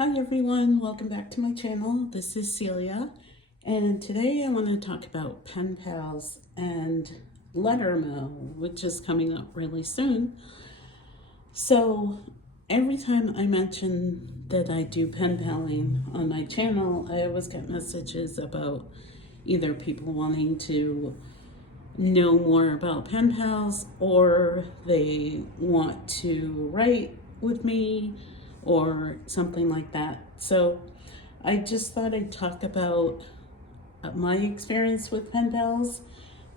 Hi everyone, welcome back to my channel. This is Celia, and today I want to talk about pen pals and Letter Mo, which is coming up really soon. So every time I mention that I do pen paling on my channel, I always get messages about either people wanting to know more about pen pals, or they want to write with me or something like that. So I just thought I'd talk about my experience with pen pals,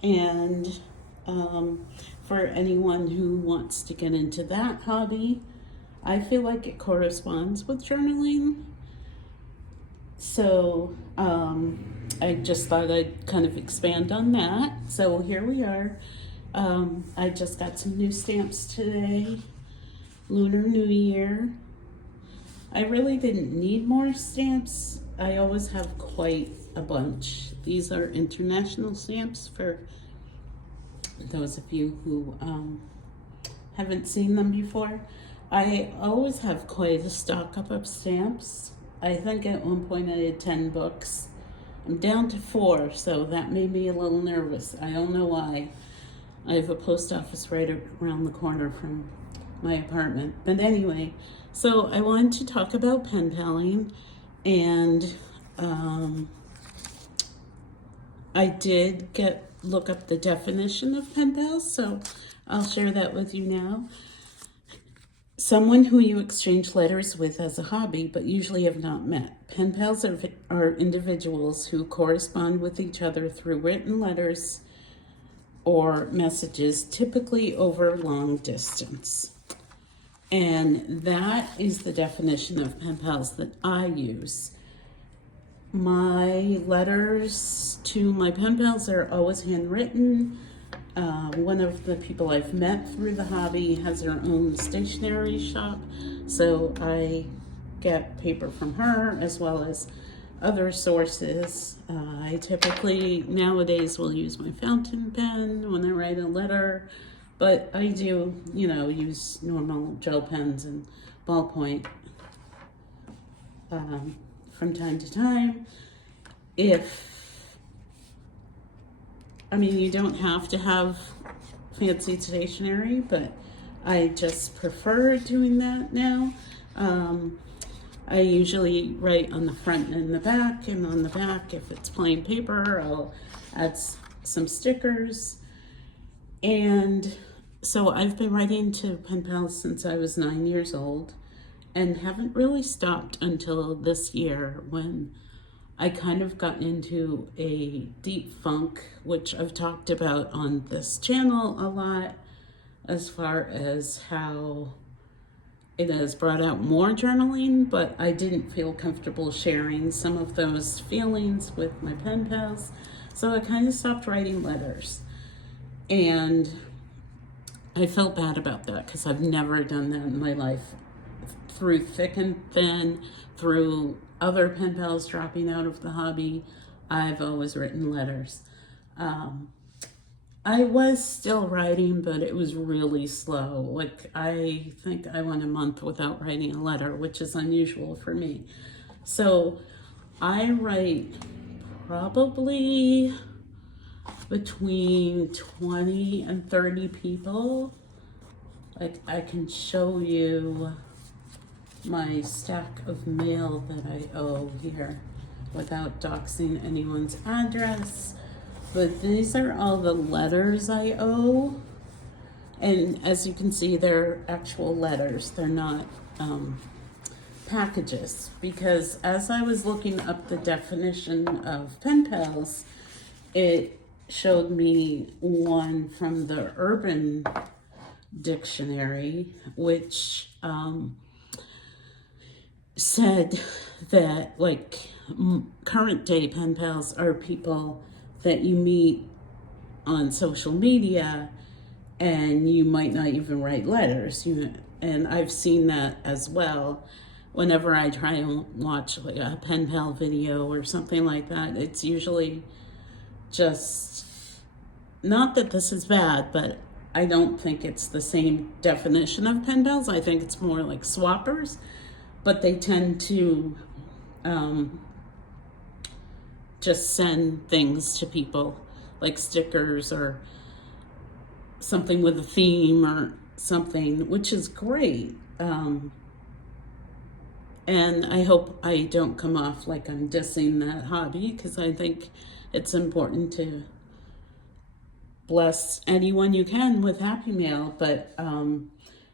and for anyone who wants to get into that hobby, I feel like it corresponds with journaling. So I just thought I'd kind of expand on that. So here we are. I just got some new stamps today. Lunar New Year. I really didn't need more stamps. I always have quite a bunch. These are international stamps for those of you who haven't seen them before. I always have quite a stock up of stamps. I think at one point I had 10 books. I'm down to 4, so that made me a little nervous. I don't know why. I have a post office right around the corner from my apartment. But anyway, so I wanted to talk about pen paling, and I did look up the definition of pen pals, so I'll share that with you now. Someone who you exchange letters with as a hobby, but usually have not met. Pen pals are individuals who correspond with each other through written letters or messages, typically over long distance. And that is the definition of pen pals that I use. My letters to my pen pals are always handwritten. One of the people I've met through the hobby has her own stationery shop, so I get paper from her as well as other sources. I typically nowadays will use my fountain pen when I write a letter, but I do, use normal gel pens and ballpoint from time to time. You don't have to have fancy stationery, but I just prefer doing that now. I usually write on the front and the back, and on the back, if it's plain paper, I'll add some stickers. And so I've been writing to pen pals since I was 9 years old, and haven't really stopped until this year, when I kind of got into a deep funk, which I've talked about on this channel a lot, as far as how it has brought out more journaling, but I didn't feel comfortable sharing some of those feelings with my pen pals. So I kind of stopped writing letters. And I felt bad about that, because I've never done that in my life. Through thick and thin, through other pen pals dropping out of the hobby, I've always written letters. I was still writing, but it was really slow. Like, I think I went a month without writing a letter, which is unusual for me. So I write probably between 20 and 30 people. Like, I can show you my stack of mail that I owe here without doxing anyone's address. But these are all the letters I owe. And as you can see, they're actual letters. They're not packages. Because as I was looking up the definition of pen pals, it showed me one from the Urban Dictionary, which said that, like, current day pen pals are people that you meet on social media, and you might not even write letters. And I've seen that as well. Whenever I try and watch like a pen pal video or something like that, it's usually just, not that this is bad, but I don't think it's the same definition of pen pals. I think it's more like swappers. but they tend to just send things to people, like stickers or something with a theme or something, which is great. And I hope I don't come off like I'm dissing that hobby, because I think it's important to bless anyone you can with Happy Mail, but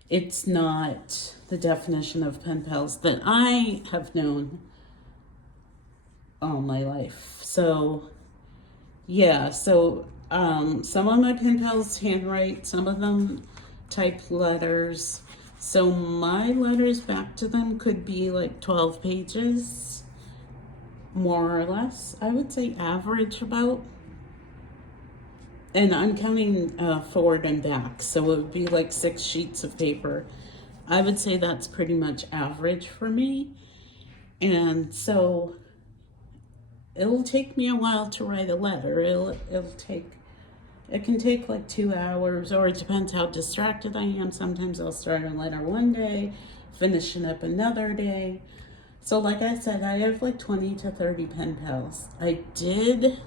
it's not the definition of pen pals that I have known all my life. So yeah, so some of my pen pals handwrite, some of them type letters. So my letters back to them could be like 12 pages, more or less. I would say average about. And I'm counting forward and back, so it would be like 6 sheets of paper. I would say that's pretty much average for me. And so it'll take me a while to write a letter. It can take like 2 hours, or it depends how distracted I am. Sometimes I'll start a letter one day, finish it up another day. So like I said, I have like 20 to 30 pen pals. I did,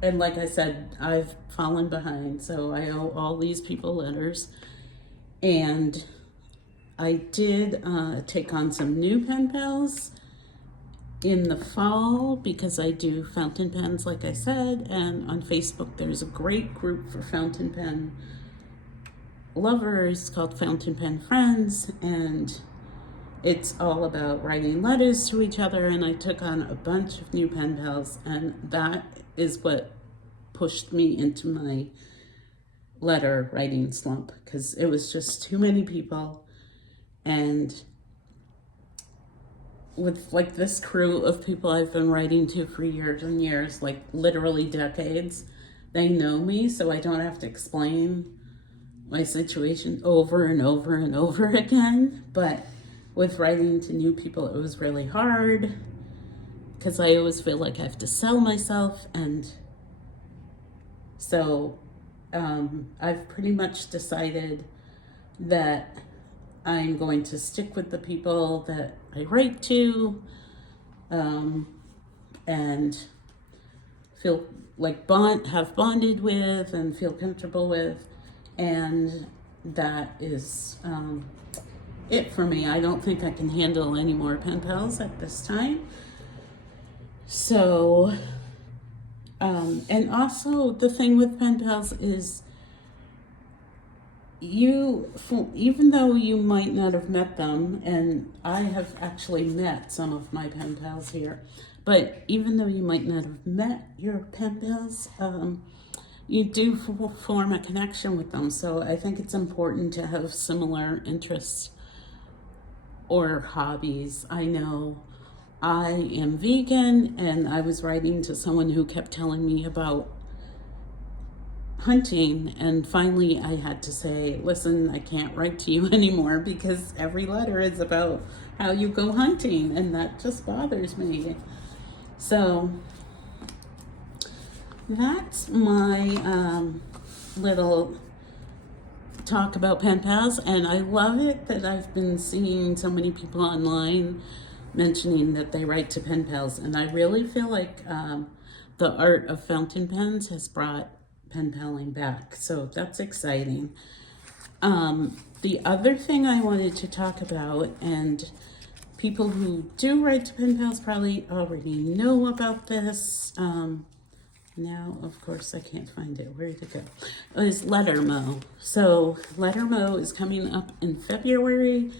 and like I said, I've fallen behind, so I owe all these people letters. And I did take on some new pen pals in the fall, because I do fountain pens, like I said, and on Facebook there's a great group for fountain pen lovers called Fountain Pen Friends, and it's all about writing letters to each other. And I took on a bunch of new pen pals, and that is what pushed me into my letter writing slump, because it was just too many people. And with like this crew of people I've been writing to for years and years, like literally decades, they know me, so I don't have to explain my situation over and over and over again. But with writing to new people, it was really hard, because I always feel like I have to sell myself. And so I've pretty much decided that I'm going to stick with the people that I write to, and feel like have bonded with and feel comfortable with. And that is it for me. I don't think I can handle any more pen pals at this time. So, and also the thing with pen pals is, even though you might not have met them, and I have actually met some of my pen pals here, but even though you might not have met your pen pals, you do form a connection with them. So I think it's important to have similar interests or hobbies. I know I am vegan, and I was writing to someone who kept telling me about hunting, and finally I had to say, listen, I can't write to you anymore, because every letter is about how you go hunting, and that just bothers me. So that's my little talk about pen pals, and I love it that I've been seeing so many people online mentioning that they write to pen pals, and I really feel like the art of fountain pens has brought pen paling back, so that's exciting. The other thing I wanted to talk about, and people who do write to pen pals probably already know about this. Now, of course, I can't find it. Where did it go? Oh, it's Letter Mo. So Letter Mo is coming up in February.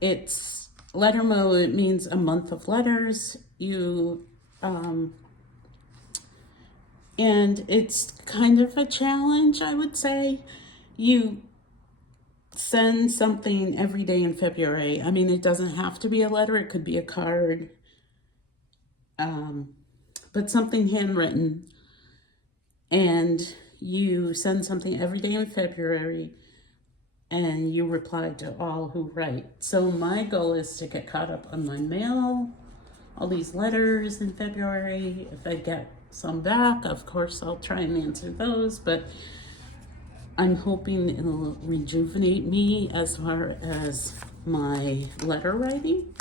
It's Letter Mo. It means a month of letters. And it's kind of a challenge, I would say. You send something every day in February. I mean, it doesn't have to be a letter. It could be a card, but something handwritten. And you send something every day in February, and you reply to all who write. So my goal is to get caught up on my mail, all these letters in February. If I get some back, of course, I'll try and answer those. But I'm hoping it'll rejuvenate me as far as my letter writing.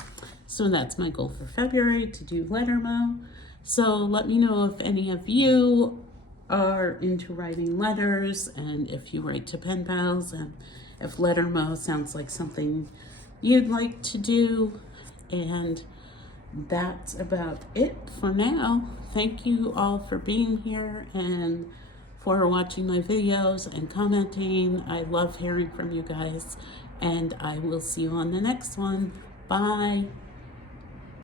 So that's my goal for February, to do Letter Mo. So let me know if any of you are into writing letters, and if you write to pen pals, and if Letter Mo sounds like something you'd like to do. And that's about it for now. Thank you all for being here and for watching my videos and commenting. I love hearing from you guys, and I will see you on the next one. Bye.